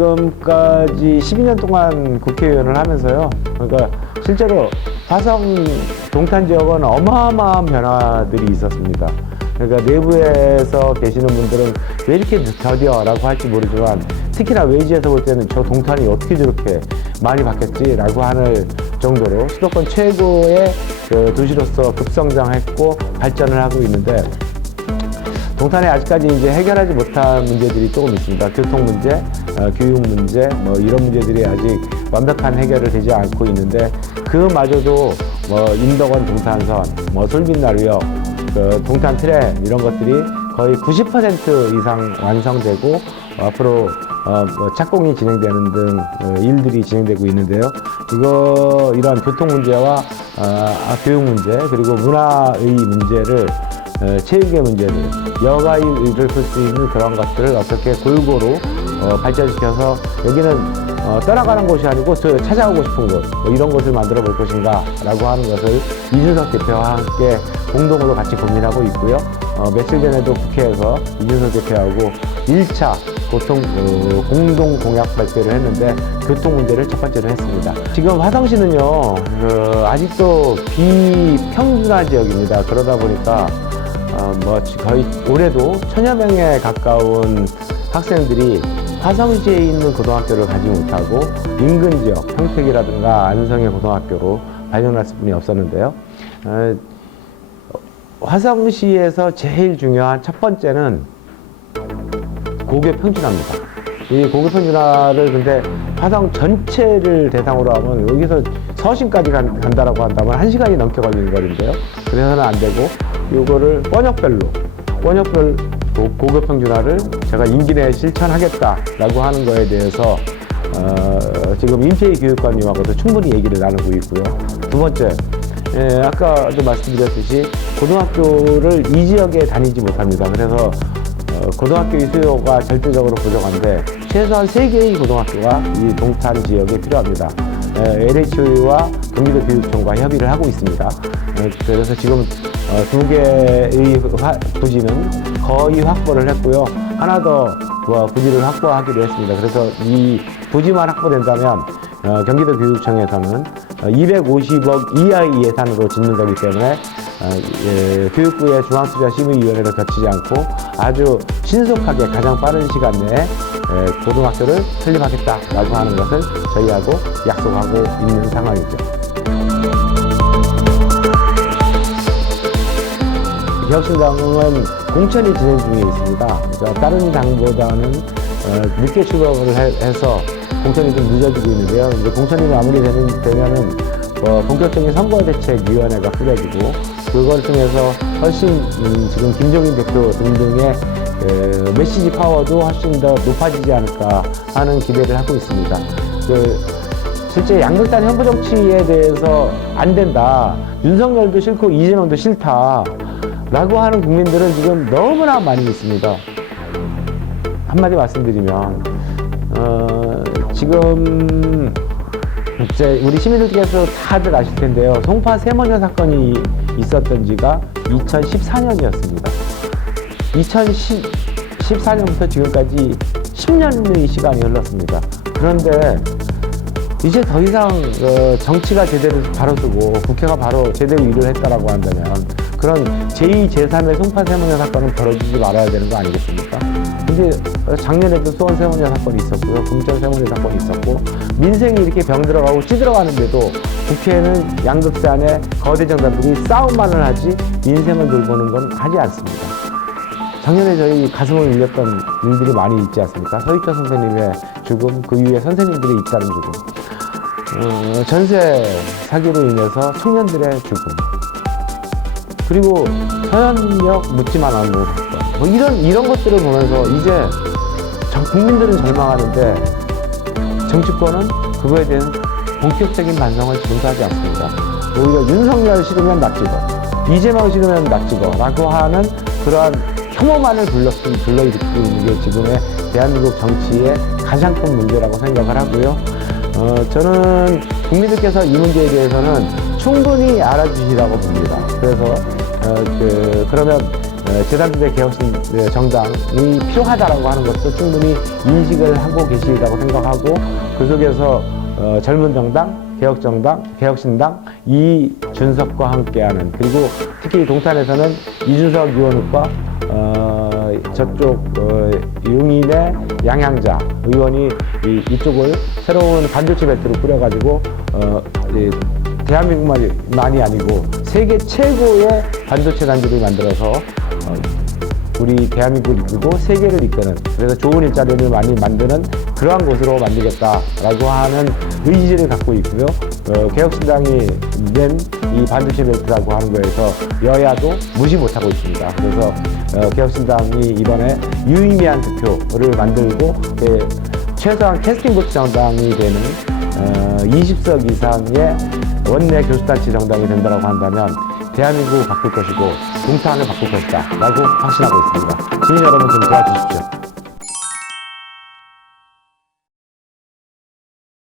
지금까지 12년 동안 국회의원을 하면서요. 그러니까 실제로 화성 동탄 지역은 어마어마한 변화들이 있었습니다. 그러니까 내부에서 계시는 분들은 왜 이렇게 더뎌라고 할지 모르지만 특히나 외지에서 볼 때는 저 동탄이 어떻게 저렇게 많이 바뀌었지라고 하는 정도로 수도권 최고의 그 도시로서 급성장했고 발전을 하고 있는데, 동탄에 아직까지 이제 해결하지 못한 문제들이 조금 있습니다. 교통 문제, 교육 문제, 뭐 이런 문제들이 아직 완벽한 해결을 되지 않고 있는데, 그마저도 뭐 인덕원 동탄선, 뭐 솔빛나루역, 그 동탄 트램 이런 것들이 거의 90% 이상 완성되고 앞으로 뭐 착공이 진행되는 등 일들이 진행되고 있는데요. 이러한 교통 문제와 교육 문제, 그리고 문화의 문제를, 체육의 문제를, 여가의를 풀 수 있는 그런 것들을 어떻게 골고루 발전시켜서 여기는 떠나가는 곳이 아니고 찾아오고 싶은 곳, 뭐 이런 곳을 만들어 볼 것인가 라고 하는 것을 이준석 대표와 함께 공동으로 같이 고민하고 있고요. 며칠 전에도 국회에서 이준석 대표하고 1차 공동 공약 발표를 했는데 교통 문제를 첫 번째로 했습니다. 지금 화성시는요, 아직도 비평준화 지역입니다. 그러다 보니까 뭐 거의 올해도 1000여 명에 가까운 학생들이 화성시에 있는 고등학교를 가지 못하고 인근 지역, 평택이라든가 안성의 고등학교로 발령났을 뿐이 없었는데요. 화성시에서 제일 중요한 첫 번째는 고교 평준화입니다. 이 고교 평준화를 근데 화성 전체를 대상으로 하면 여기서 서신까지 간다라고 한다면 1시간이 넘게 걸리는 거리인데요. 그래서는 안 되고 이거를 번역별 고교 평준화를 제가 임기 내에 실천하겠다라고 하는 거에 대해서 지금 임태희 교육관님하고도 충분히 얘기를 나누고 있고요. 두 번째, 아까도 말씀드렸듯이 고등학교를 이 지역에 다니지 못합니다. 그래서 고등학교의 수요가 절대적으로 부족한데 최소한 3개의 고등학교가 이 동탄 지역에 필요합니다. LHO와 경기도 교육청과 협의를 하고 있습니다. 그래서 지금 2개의 부지는 거의 확보를 했고요. 하나 더 부지를 확보하기로 했습니다. 그래서 이 부지만 확보된다면 경기도 교육청에서는 250억 이하의 예산으로 짓는 거기 때문에 교육부의 중앙투자심의위원회를 거치지 않고 아주 신속하게 가장 빠른 시간 내에 고등학교를 설립하겠다라고 하는 것을 저희하고 약속하고 있는 상황이죠. 개혁신당은 공천이 진행 중에 있습니다. 다른 당보다는 늦게 출범을 해서 공천이 좀 늦어지고 있는데요. 이제 공천이 마무리되면은 본격적인 선거대책위원회가 꾸려지고 그걸 통해서 훨씬 지금 김종인 대표 등등의 메시지 파워도 훨씬 더 높아지지 않을까 하는 기대를 하고 있습니다. 실제 양극단 현부 정치에 대해서 안 된다, 윤석열도 싫고 이재명도 싫다 라고 하는 국민들은 지금 너무나 많이 있습니다. 한마디 말씀드리면 지금 이제 우리 시민들께서 다들 아실 텐데요. 송파 세모녀 사건이 있었던 지가 2014년이었습니다. 2014년부터 지금까지 10년의 시간이 흘렀습니다. 그런데 이제 더 이상 정치가 제대로 바로 서고 국회가 바로 제대로 일을 했다라고 한다면 그런 제2, 제3의 송파 세모녀 사건은 벌어지지 말아야 되는 거 아니겠습니까? 근데 작년에도 수원 세모녀 사건이 있었고요. 금천 세모녀 사건이 있었고, 민생이 이렇게 병들어가고 찌들어가는데도 국회에는 양극단의 거대 정당들이 싸움만을 하지 민생을 돌보는 건 하지 않습니다. 작년에 저희 가슴을 울렸던 일들이 많이 있지 않습니까? 서희철 선생님의 죽음, 그 이후에 선생님들이 잇따른 죽음, 전세 사기로 인해서 청년들의 죽음, 그리고 서현역 묻지만 않는 사건, 뭐 이런 것들을 보면서 이제 국민들은 절망하는데 정치권은 그거에 대한 본격적인 반성을 지금도 하지 않습니다. 오히려 윤석열 싫으면 나 찍어, 이재명 싫으면 나 찍어 라고 하는 그러한 혐오만을 불러일으키고 있는 게 지금의 대한민국 정치의 가장 큰 문제라고 생각을 하고요. 저는 국민들께서 이 문제에 대해서는 충분히 알아주시라고 봅니다. 그래서 그러면 제3지대 개혁신 정당이 필요하다라고 하는 것도 충분히 인식을 하고 계시다고 생각하고 그 속에서 젊은 정당, 개혁정당, 개혁신당 이준석과 함께하는 그리고 특히 동탄에서는 이준석 의원과 저쪽 용인의 양향자 의원이 이쪽을 새로운 반도체 벨트로 꾸려가지고 대한민국만이 아니고 세계 최고의 반도체 단지를 만들어서 우리 대한민국을 이끌고 세계를 이끄는 그래서 좋은 일자리를 많이 만드는 그러한 곳으로 만들겠다라고 하는 의지를 갖고 있고요. 개혁신당이 낸 이 반도체 벨트라고 하는 거에서 여야도 무시 못하고 있습니다. 그래서 개혁신당이 이번에 유의미한 득표를 만들고 최소한 캐스팅보트 정당이 되는 20석 이상의 원내 교수단체 정당이 된다고 한다면 대한민국을 바꿀 것이고 동탄을 바꿀 것이다 라고 확신하고 있습니다. 시민 여러분 좀 도와주십시오.